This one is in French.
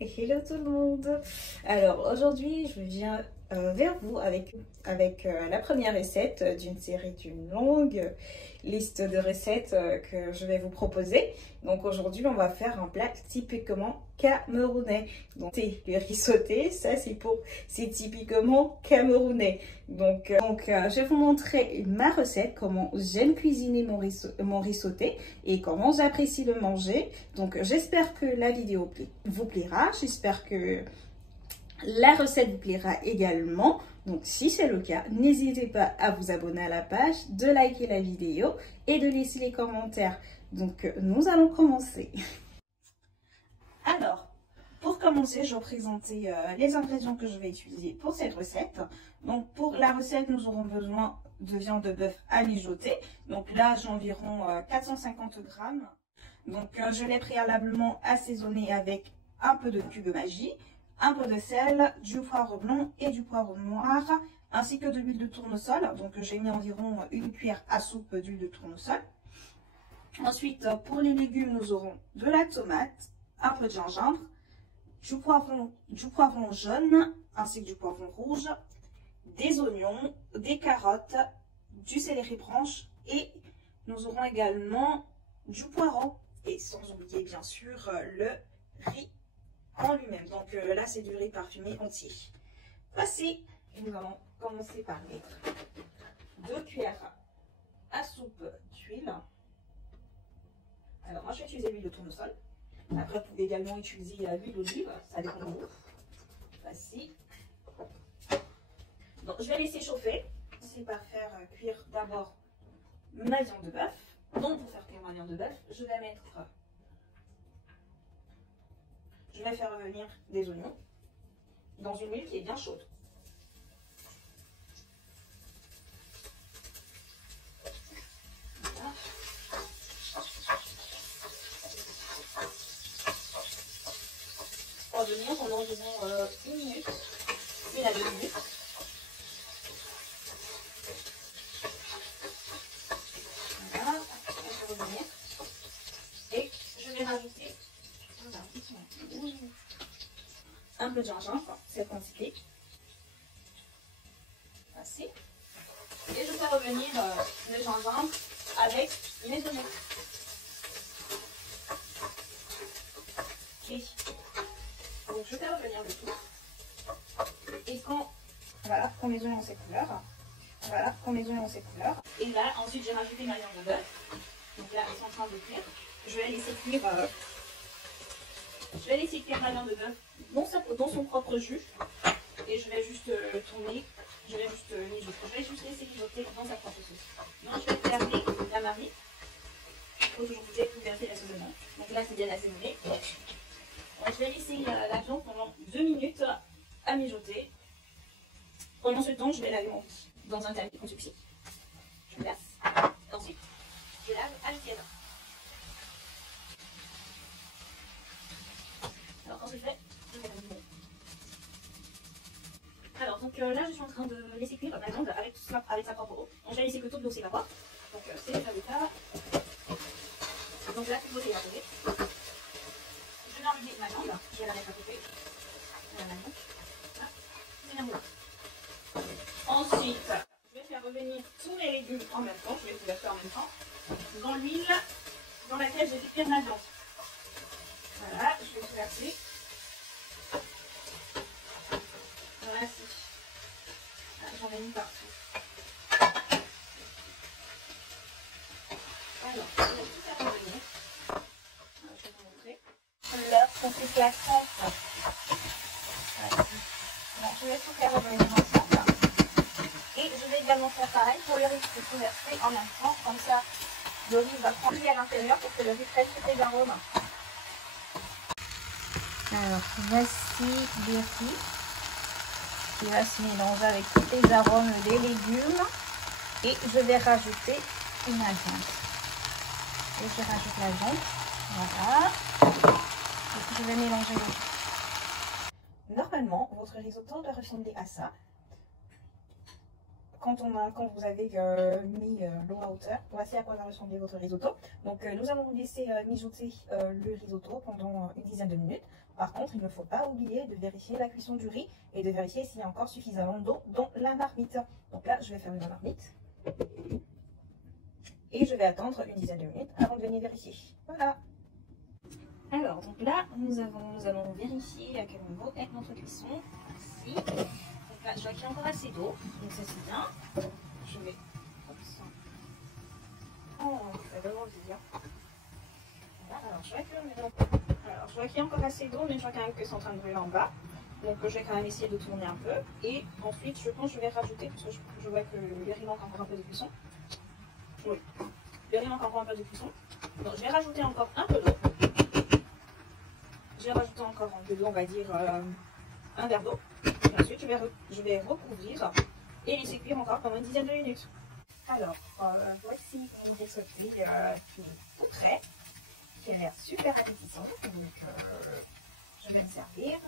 Hello tout le monde. Alors aujourd'hui je viens vers vous avec la première recette d'une série d'une longue liste de recettes que je vais vous proposer. Donc aujourd'hui on va faire un plat typiquement camerounais. Donc c'est le riz sauté, ça c'est typiquement camerounais. Donc je vais vous montrer ma recette, comment j'aime cuisiner mon riz sauté et comment j'apprécie le manger. Donc j'espère que la vidéo vous plaira, j'espère que la recette vous plaira également. Donc si c'est le cas, n'hésitez pas à vous abonner à la page, de liker la vidéo et de laisser les commentaires. Donc nous allons commencer. Alors, pour commencer, je vais vous présenter les ingrédients que je vais utiliser pour cette recette. Donc pour la recette, nous aurons besoin de viande de bœuf à mijoter. Donc là, j'ai environ 450 grammes. Donc je l'ai préalablement assaisonné avec un peu de cube magie, un peu de sel, du poivre blanc et du poivre noir, ainsi que de l'huile de tournesol. Donc j'ai mis environ une cuillère à soupe d'huile de tournesol. Ensuite, pour les légumes, nous aurons de la tomate, un peu de gingembre, du poivron jaune, ainsi que du poivron rouge, des oignons, des carottes, du céleri branche et nous aurons également du poireau. Et sans oublier bien sûr le riz en lui-même. Donc là c'est du riz parfumé entier. Voici, nous allons commencer par mettre 2 cuillères à soupe d'huile. Alors moi je vais utiliser l'huile de tournesol. Après vous pouvez également utiliser l'huile d'olive, ça dépend de vous. Voici. Donc je vais laisser chauffer. C'est par faire cuire d'abord ma viande de bœuf. Donc pour faire cuire ma viande de bœuf, je vais faire revenir des oignons dans une huile qui est bien chaude. Voilà. Revenir pendant environ 1 minute, 1 à 2 minutes. Voilà, je vais revenir. Et je vais rajouter un peu de gingembre, cette quantité. Voici. Et je fais revenir le gingembre avec mes oignons. Okay. Donc je fais revenir le tout. Et quand mes oignons ont cette couleur, et là ensuite j'ai rajouté ma viande de bœuf. Donc là ils sont en train de cuire. Je vais laisser cuire ma viande de bœuf dans son propre jus. Et je vais juste tourner, je vais juste laisser mijoter dans sa propre sauce. Donc je vais fermer la marmite. Il faut toujours vérifier l'assaisonnement. Donc là c'est bien assaisonné. Je vais laisser la viande pendant 2 minutes à mijoter. Pendant ce temps, je vais laver mon riz dans un tamis comme celui-ci. Je place. Ensuite, je lave à l'eau tiède. Alors, quand je fais, je fais le. Alors, donc là, je suis en train de laisser cuire ma viande avec sa propre eau. Donc, je vais laisser que toute l'eau s'évapore. Donc, c'est déjà le cas. Donc là, toute l'eau s'est évaporée. Je vais enlever ma viande. Je vais la mettre à côté. Ensuite, je vais faire revenir tous mes légumes en même temps. Je vais tout les faire en même temps. Dans l'huile dans laquelle j'ai fait cuire ma viande. Voilà, je vais tout verser. Voici. J'en ai mis partout. Alors, je vais tout faire revenir. Je vais vous montrer. L'heure qu'on fait la crêpe. Donc, je vais tout faire revenir ensemble. Et je vais également faire pareil pour le riz. Je vais tout verser en même temps. Comme ça, le riz va prendre à l'intérieur pour que le riz prenne tous les arômes. Alors, voici le riz qui va se mélanger avec tous les arômes des légumes. Et je vais rajouter ma viande. Et je rajoute la viande. Voilà. Et puis je vais mélanger le tout. Normalement, votre risotto doit ressembler à ça. Quand vous avez mis l'eau à hauteur, voici à quoi va ressembler votre risotto. Donc nous allons laisser mijoter le risotto pendant une dizaine de minutes. Par contre, il ne faut pas oublier de vérifier la cuisson du riz et de vérifier s'il y a encore suffisamment d'eau dans la marmite. Donc là, je vais fermer ma marmite. Et je vais attendre une dizaine de minutes avant de venir vérifier. Voilà. Alors, donc là, nous allons vérifier à quel niveau est notre cuisson. Ici. Donc là, je vois qu'il y a encore assez d'eau. Donc ça, c'est bien. Je vais... Oh, ça donne envie. Voilà, alors, je vois qu'il y a encore assez d'eau, mais je vois quand même que c'est en train de brûler en bas. Donc je vais quand même essayer de tourner un peu. Et ensuite, je pense que je vais rajouter, parce que je vois que le riz manque encore un peu de cuisson. Oui, le riz manque encore un peu de cuisson. Donc je vais rajouter encore un peu d'eau. Je vais rajouter encore un peu d'eau, on va dire un verre d'eau. Et ensuite, je vais recouvrir et laisser cuire encore pendant une dizaine de minutes. Alors, voici ce riz qui est tout prêt, qui a l'air super appétissant. Donc, je vais me servir.